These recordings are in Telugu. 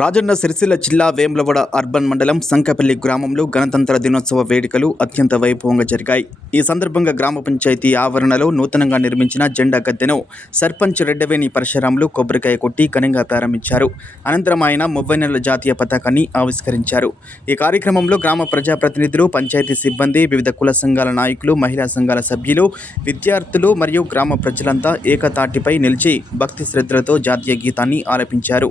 రాజన్న సిరిసిల్ల జిల్లా వేములవాడ అర్బన్ మండలం సంకపల్లి గ్రామంలో గణతంత్ర దినోత్సవ వేడుకలు అత్యంత వైభవంగా జరిగాయి. ఈ సందర్భంగా గ్రామ పంచాయతీ ఆవరణలో నూతనంగా నిర్మించిన జెండా గద్దెను సర్పంచ్ రెడ్డవేణి పరశురాములు కొబ్బరికాయ కొట్టి ఘనంగా ప్రారంభించారు. అనంతరం ఆయన ముప్పై నెలల జాతీయ పతాకాన్ని ఆవిష్కరించారు. ఈ కార్యక్రమంలో గ్రామ ప్రజాప్రతినిధులు పంచాయతీ సిబ్బంది వివిధ కుల సంఘాల నాయకులు మహిళా సంఘాల సభ్యులు విద్యార్థులు మరియు గ్రామ ప్రజలంతా ఏకతాటిపై నిలిచి భక్తి శ్రద్ధలతో జాతీయ గీతాన్ని ఆలపించారు.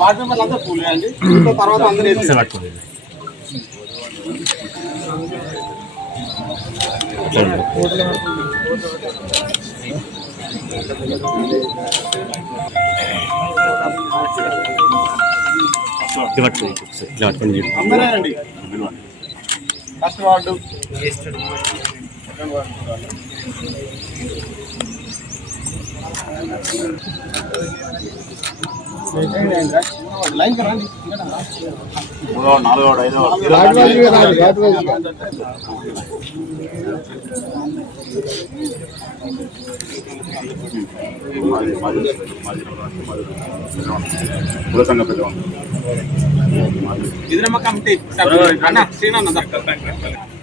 వార్డు మెంబర్లు అంతా పూలే ఇంకా తర్వాత అందరూ వేసి అందరూ రండి ఫస్ట్ వార్డు లైన్ రండి నాలుగో ఐదో మాది మాది మాది మాది కుల సంఘ పెద్ద ఇదిరమ్మ కమిటీ సభ్యులు. అన్న శ్రీనన్న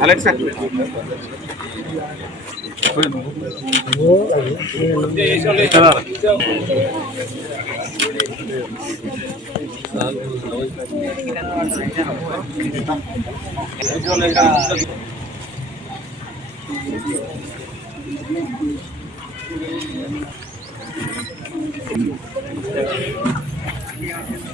రాండి, రాండి. రాండి. ఇదిరమ్మ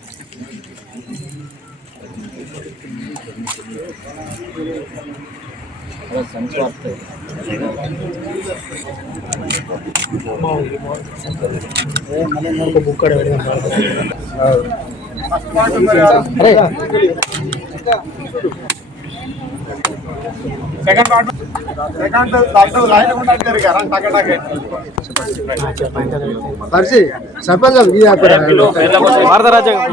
ఒక బుక్ కూడా పెడదాం second part second doctor line ఉండాలి జరిగారా టకటకే పరిసి సర్పంచ్ ఇది భారత రాజ్యాంగం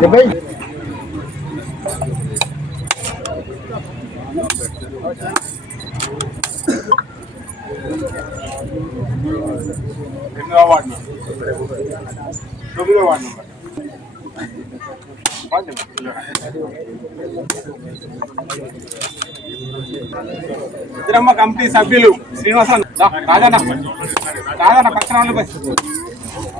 డెబ్బై ఎనిమిదో వార్డు తొమ్మిదో వార్డు ఇద్దరమ్మ కమిటీ సభ్యులు శ్రీనివాసరావు. రాజన్న. రాజన్న పక్కన వాళ్ళు బస్.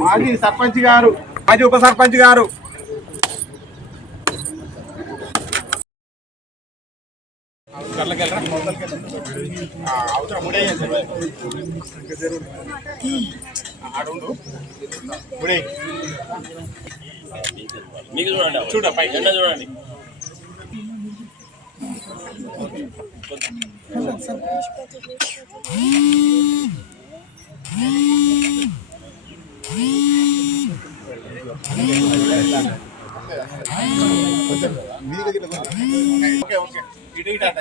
మాజీ సర్పంచ్ గారు మాజీ ఉప సర్పంచ్ గారు. చూడపై చూడండి ఓకే ఓకే ఇటు ఇటు అట,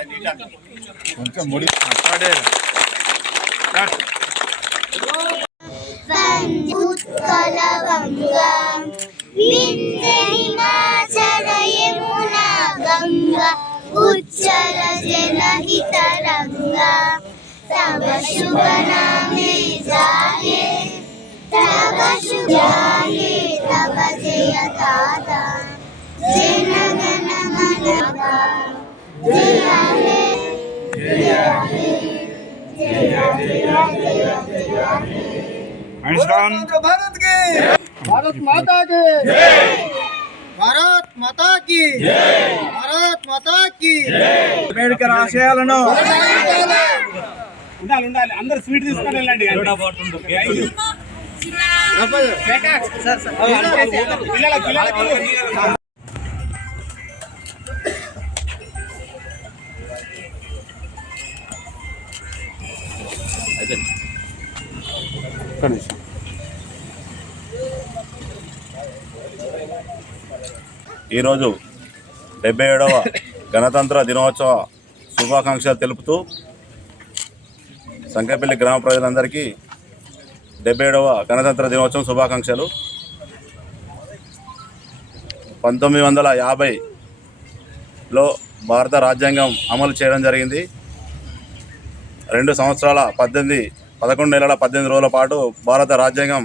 शुभ नामे जाये तव शुभ जाये तव जय दाता जन गण मन जय हे जय हे जय जय जय जय భారత్ మాతా కి భారత్ మాతా కి భారత్ మాతా కి అంబేద్కర్ ఆశయాలను ఉండాలి ఉండాలి. అందరు స్వీట్ తీసుకొని వెళ్ళండి. ఈరోజు డెబ్బై ఏడవ గణతంత్ర దినోత్సవ శుభాకాంక్షలు తెలుపుతూ సంకేపల్లి గ్రామ ప్రజలందరికీ డెబ్బై ఏడవ గణతంత్ర దినోత్సవం శుభాకాంక్షలు. పంతొమ్మిది వందల యాభైలో భారత రాజ్యాంగం అమలు చేయడం జరిగింది. రెండు సంవత్సరాల పద్దెనిమిది పదకొండు నెలల పద్దెనిమిది రోజుల పాటు భారత రాజ్యాంగం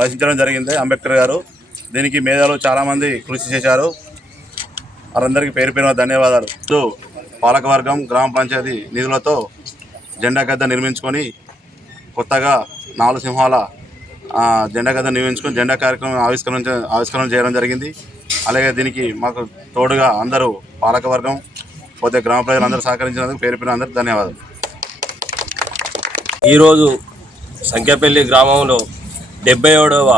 రచించడం జరిగింది అంబేద్కర్ గారు. దీనికి మేధాలు చాలామంది కృషి చేశారు. వారందరికీ పేరు పేరున ధన్యవాదాలు. పాలకవర్గం గ్రామ పంచాయతీ నిధులతో జెండా గద్ద నిర్మించుకొని కొత్తగా నాలుగు సింహాల జెండా గద్ద నిర్మించుకొని జెండా కార్యక్రమం ఆవిష్కరణ ఆవిష్కరణ చేయడం జరిగింది. అలాగే దీనికి మాకు తోడుగా అందరూ పాలకవర్గం పోతే గ్రామ ప్రజలందరూ సహకరించినందుకు పేరు పేరు అందరికీ ధన్యవాదాలు. ఈరోజు సంఖ్యాపల్లి గ్రామంలో డెబ్బై ఏడవ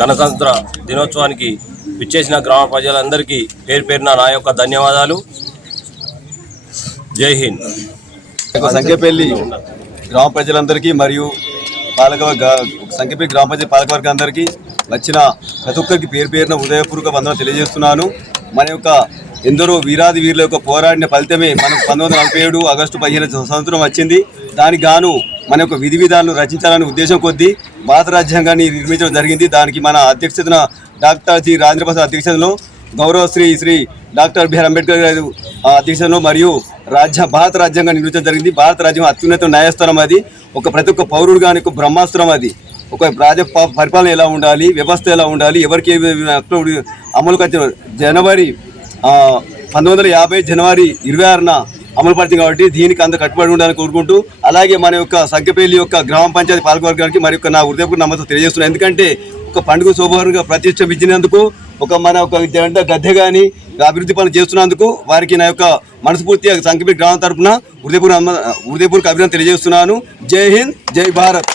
గణతంత్ర దినోత్సవానికి విచ్చేసిన గ్రామ ప్రజలందరికీ పేరు పేరున నా యొక్క ధన్యవాదాలు. జై హింద్. సంఖ్యపల్లి గ్రామ ప్రజలందరికీ మరియు పాలక సంఖ్యపల్లి గ్రామ ప్రజల పాలకవర్గం అందరికీ వచ్చిన ప్రతి ఒక్కరికి పేరు పేరున హృదయపూర్వక వందన తెలియజేస్తున్నాను. మన యొక్క ఎందరో వీరాది వీరుల యొక్క పోరాడిన ఫలితమే మనకు పంతొమ్మిది వందల నలభై ఏడు ఆగస్టు పదిహేను సంవత్సరం వచ్చింది. దానికి గాను మన యొక్క విధి విధానాలు రచించాలనే ఉద్దేశం కొద్దీ భారత రాజ్యాంగాన్ని నిర్మించడం జరిగింది. దానికి మన అధ్యక్షతన డాక్టర్ జి. రాజేంద్ర ప్రసాద్ అధ్యక్షతలో గౌరవ శ్రీ శ్రీ డాక్టర్ బిఆర్ అంబేద్కర్ గారు ఆ, మరియు రాజ్య భారత రాజ్యాంగం నిర్మించడం జరిగింది. భారత రాజ్యం అత్యున్నత న్యాయస్థానం అది. ఒక ప్రతి ఒక్క పౌరుడు కానీ ఒక బ్రహ్మాస్త్రం అది. ఒక రాజ ప- పరిపాలన ఎలా ఉండాలి వ్యవస్థ ఎలా ఉండాలి ఎవరికి ఏ వి- అమలుకి వచ్చిన జనవరి పంతొమ్మిది వందల యాభై జనవరి ఇరవై ఆరున అమలు పడుతుంది కాబట్టి దీనికి అంత కట్టుబడి ఉండాలని కోరుకుంటూ అలాగే మన యొక్క సంఖ్యపల్లి యొక్క గ్రామ పంచాయతీ పాలకవర్గానికి మరి యొక్క నా హృదయపూర్వక నమ్మకం తెలియజేస్తున్నాను. ఎందుకంటే ఒక పండుగ శోభారంగా ఇచ్చినందుకు ఒక మన ఒక గద్దె కానీ అభివృద్ధి పనులు చేస్తున్నందుకు వారికి నా యొక్క మనస్ఫూర్తిగా సంఖ్యపల్లి గ్రామం తరపున హృదయపూర్వ హృదయపూర్వక అభినందన తెలియజేస్తున్నాను. జై హింద్ జై భారత్.